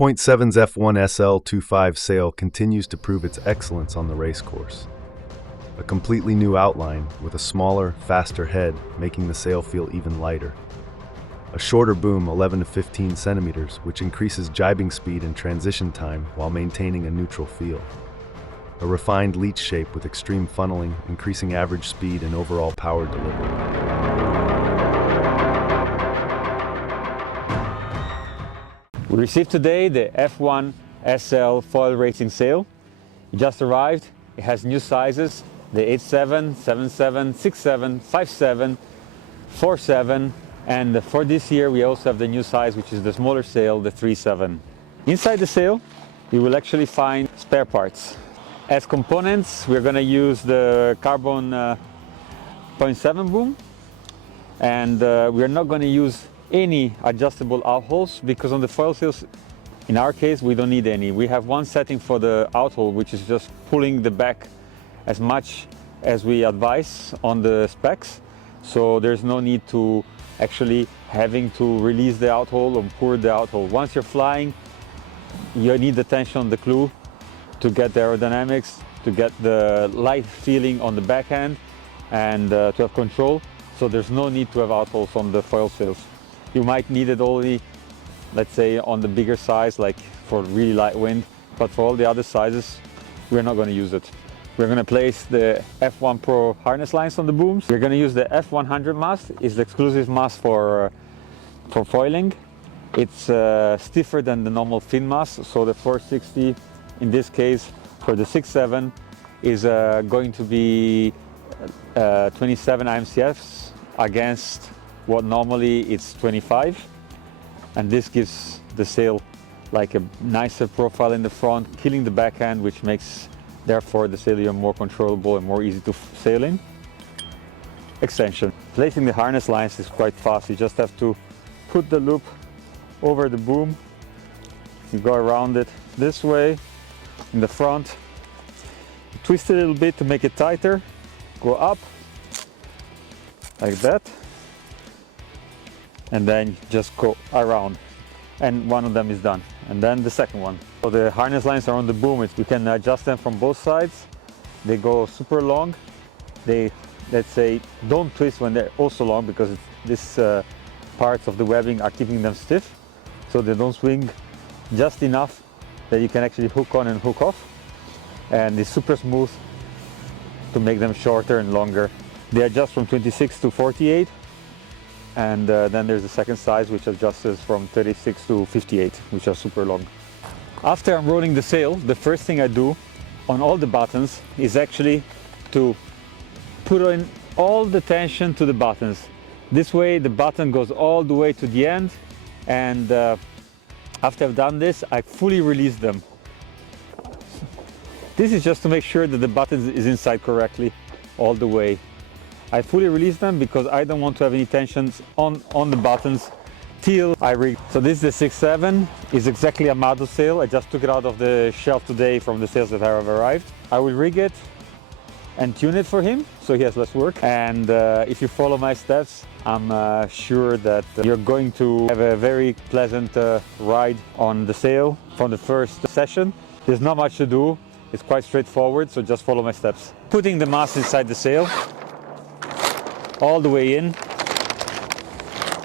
0.7's F1 SL25 sail continues to prove its excellence on the racecourse. A completely new outline with a smaller, faster head, making the sail feel even lighter. A shorter boom, 11 to 15 centimeters, which increases jibing speed and transition time while maintaining a neutral feel. A refined leach shape with extreme funneling, increasing average speed and overall power delivery. We received today the F1 SL foil racing sail. It just arrived. It has new sizes, the 8.7, 7.7, 6.7, 5.7, 4.7, and for this year we also have the new size, which is the smaller sail, the 3.7. Inside the sail you will actually find spare parts. As components we're going to use the carbon 0.7 boom, and we're not going to use any adjustable outholes, because on the foil sails, in our case, we don't need any. We have one setting for the outhole, which is just pulling the back as much as we advise on the specs. So there's no need to actually having to release the outhole or pour the outhole. Once you're flying, you need the tension on the clew to get the aerodynamics, to get the light feeling on the backhand, and to have control. So there's no need to have outholes on the foil sails. You might need it only, let's say, on the bigger size, like for really light wind, but for all the other sizes, we're not going to use it. We're going to place the F1 Pro harness lines on the booms. We're going to use the F100 mast. It's the exclusive mast for foiling. It's stiffer than the normal fin mast, so the 460, in this case, for the 6.7, is going to be 27 IMCFs against what normally it's 25, and this gives the sail like a nicer profile in the front, killing the backhand, which makes therefore the sail more controllable and more easy to sail in. Extension. Placing the harness lines is quite fast. You just have to put the loop over the boom. You go around it this way in the front, twist it a little bit to make it tighter, go up like that, and then just go around, and one of them is done, and then the second one. So the harness lines are on the boom. You can adjust them from both sides. They go super long. They, let's say, don't twist when they're also long, because these parts of the webbing are keeping them stiff, so they don't swing just enough that you can actually hook on and hook off, and it's super smooth to make them shorter and longer. They adjust from 26 to 48. And then there's the second size, which adjusts from 36 to 58, which are super long. After I'm rolling the sail, the first thing I do on all the buttons is actually to put in all the tension to the buttons. This way the button goes all the way to the end, and after I've done this, I fully release them. This is just to make sure that the button is inside correctly all the way. I fully release them because I don't want to have any tensions on the buttons till I rig. So this is the 6.7, is exactly a model sail. I just took it out of the shelf today from the sails that have arrived. I will rig it and tune it for him so he has less work. And if you follow my steps, I'm sure that you're going to have a very pleasant ride on the sail from the first session. There's not much to do. It's quite straightforward, so just follow my steps. Putting the mast inside the sail, all the way in.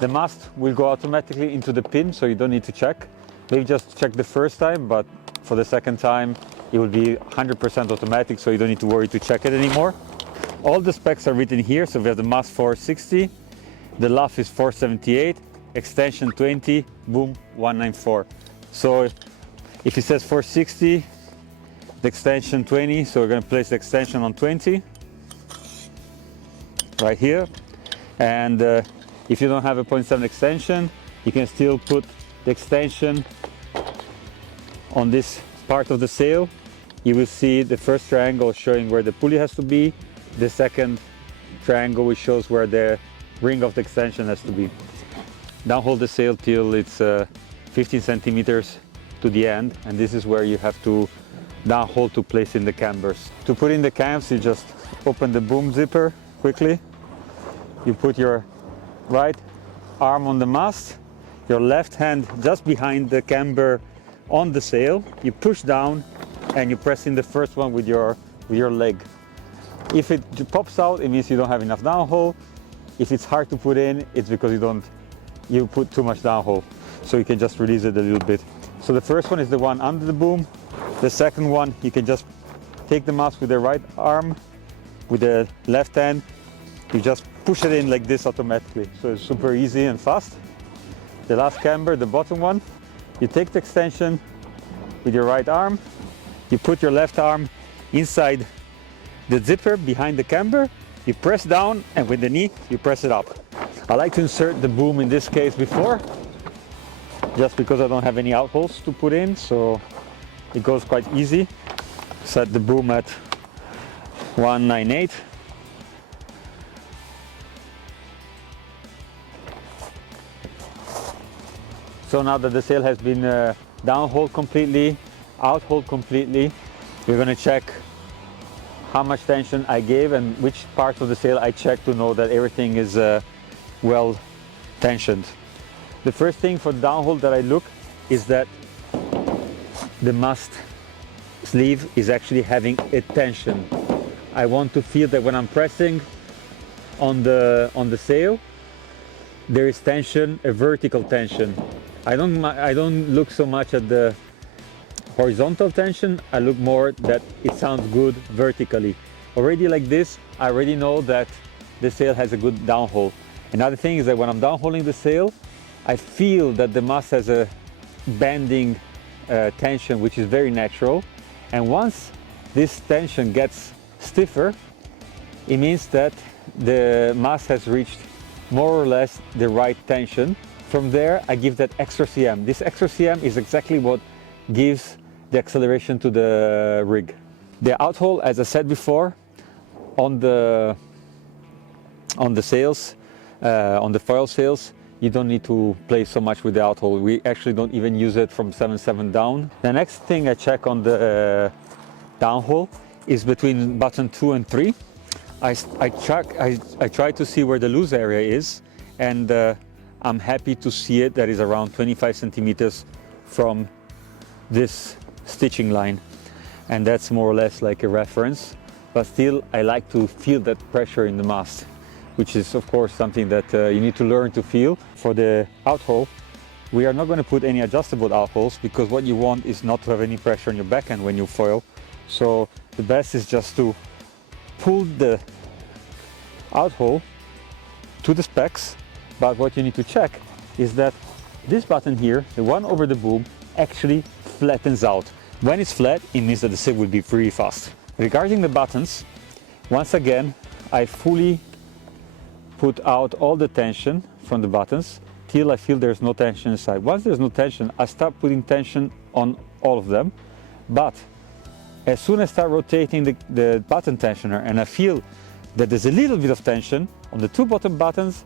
The mast will go automatically into the pin, so you don't need to check. Maybe just check the first time, but for the second time it will be 100% automatic, so you don't need to worry to check it anymore. All the specs are written here. So we have the mast 460, the luff is 478, extension 20, boom 194. So if it says 460, the extension 20, so we're going to place the extension on 20 right here. And if you don't have a 0.7 extension, you can still put the extension on this part of the sail. You will see the first triangle showing where the pulley has to be, the second triangle which shows where the ring of the extension has to be. Downhaul the sail till it's 15 centimeters to the end, and this is where you have to downhaul to place in the cambers. To put in the cams, you just open the boom zipper quickly. You put your right arm on the mast, your left hand just behind the camber on the sail, you push down and you press in the first one with your leg. If it pops out, it means you don't have enough downhaul. If it's hard to put in, it's because you put too much downhaul. So you can just release it a little bit. So the first one is the one under the boom. The second one, you can just take the mast with the right arm, with the left hand, you just push it in like this automatically. So it's super easy and fast. The last camber, the bottom one, you take the extension with your right arm, you put your left arm inside the zipper behind the camber, you press down, and with the knee, you press it up. I like to insert the boom in this case before, just because I don't have any outholes to put in, so it goes quite easy. Set the boom at 198. So now that the sail has been downhauled completely, outhauled completely, we're going to check how much tension I gave and which parts of the sail I checked to know that everything is well tensioned. The first thing for downhaul that I look is that the mast sleeve is actually having a tension. I want to feel that when I'm pressing on the sail, there is tension, a vertical tension. I don't look so much at the horizontal tension, I look more that it sounds good vertically. Already like this, I already know that the sail has a good downhaul. Another thing is that when I'm downhauling the sail, I feel that the mast has a bending tension, which is very natural. And once this tension gets stiffer, it means that the mast has reached more or less the right tension. From there, I give that extra cm. This extra cm is exactly what gives the acceleration to the rig. The outhole, as I said before, on the sails, on the foil sails, you don't need to play so much with the outhole. We actually don't even use it from 7.7 down. The next thing I check on the downhole is between button 2 and 3. I try to see where the loose area is, and I'm happy to see it that is around 25 centimeters from this stitching line, and that's more or less like a reference, but still I like to feel that pressure in the mast, which is of course something that you need to learn to feel. For the outhole, we are not going to put any adjustable outholes because what you want is not to have any pressure on your backhand when you foil. So the best is just to pull the outhole to the specs. But what you need to check is that this button here, the one over the boom, actually flattens out. When it's flat, it means that the sail will be pretty fast. Regarding the buttons, once again, I fully put out all the tension from the buttons till I feel there's no tension inside. Once there's no tension, I start putting tension on all of them. But as soon as I start rotating the button tensioner and I feel that there's a little bit of tension on the two bottom buttons,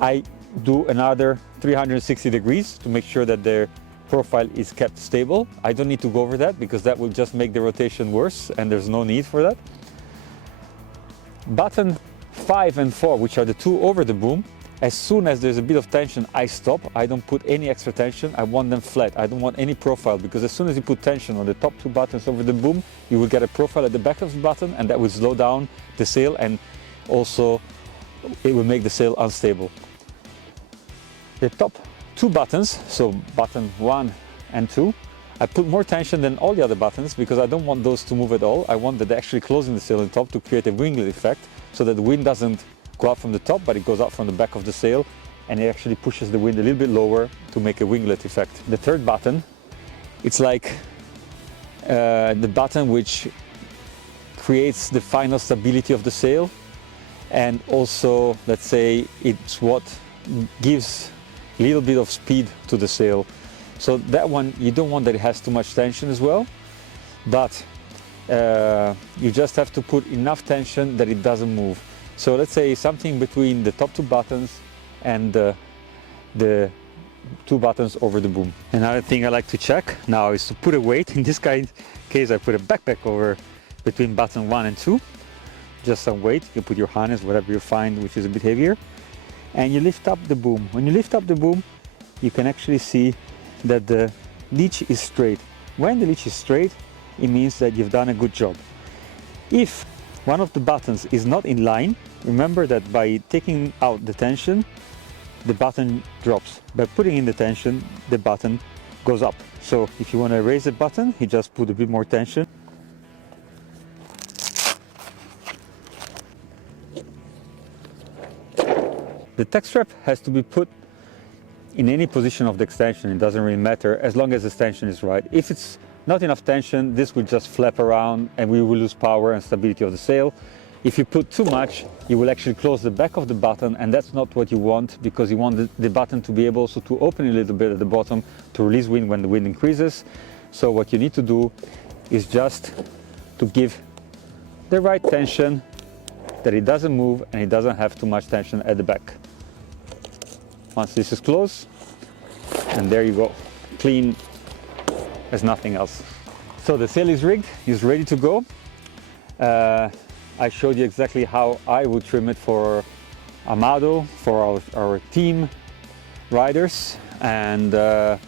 I do another 360 degrees to make sure that their profile is kept stable. I don't need to go over that because that will just make the rotation worse and there's no need for that. Button 5 and 4, which are the two over the boom, as soon as there's a bit of tension, I stop. I don't put any extra tension. I want them flat. I don't want any profile, because as soon as you put tension on the top two buttons over the boom, you will get a profile at the back of the button, and that will slow down the sail, and also it will make the sail unstable. The top two buttons, so button 1 and 2, I put more tension than all the other buttons because I don't want those to move at all. I want that they're actually closing the sail on top to create a winglet effect, so that the wind doesn't go out from the top, but it goes out from the back of the sail, and it actually pushes the wind a little bit lower to make a winglet effect. The third button, it's like the button which creates the final stability of the sail, and also, let's say, it's what gives a little bit of speed to the sail. So that one, you don't want that it has too much tension as well, but you just have to put enough tension that it doesn't move. So let's say something between the top two buttons and the two buttons over the boom. Another thing I like to check now is to put a weight. In this case, I put a backpack over between button 1 and 2. Just some weight. You put your harness, whatever you find which is a bit heavier, and you lift up the boom. When you lift up the boom, you can actually see that the leach is straight. When the leach is straight, it means that you've done a good job. If one of the buttons is not in line, remember that by taking out the tension, the button drops. By putting in the tension, the button goes up. So if you want to raise the button, you just put a bit more tension. The tech strap has to be put in any position of the extension. It doesn't really matter as long as the tension is right. If it's not enough tension, this will just flap around and we will lose power and stability of the sail. If you put too much, you will actually close the back of the button, and that's not what you want, because you want the button to be able also to open a little bit at the bottom to release wind when the wind increases. So what you need to do is just to give the right tension, that it doesn't move and it doesn't have too much tension at the back. Once this is closed, and there you go, clean as nothing else. So the sail is rigged, is ready to go. I showed you exactly how I would trim it for Amado, for our team riders, and this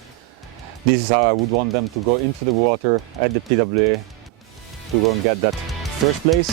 is how I would want them to go into the water at the PWA to go and get that first place.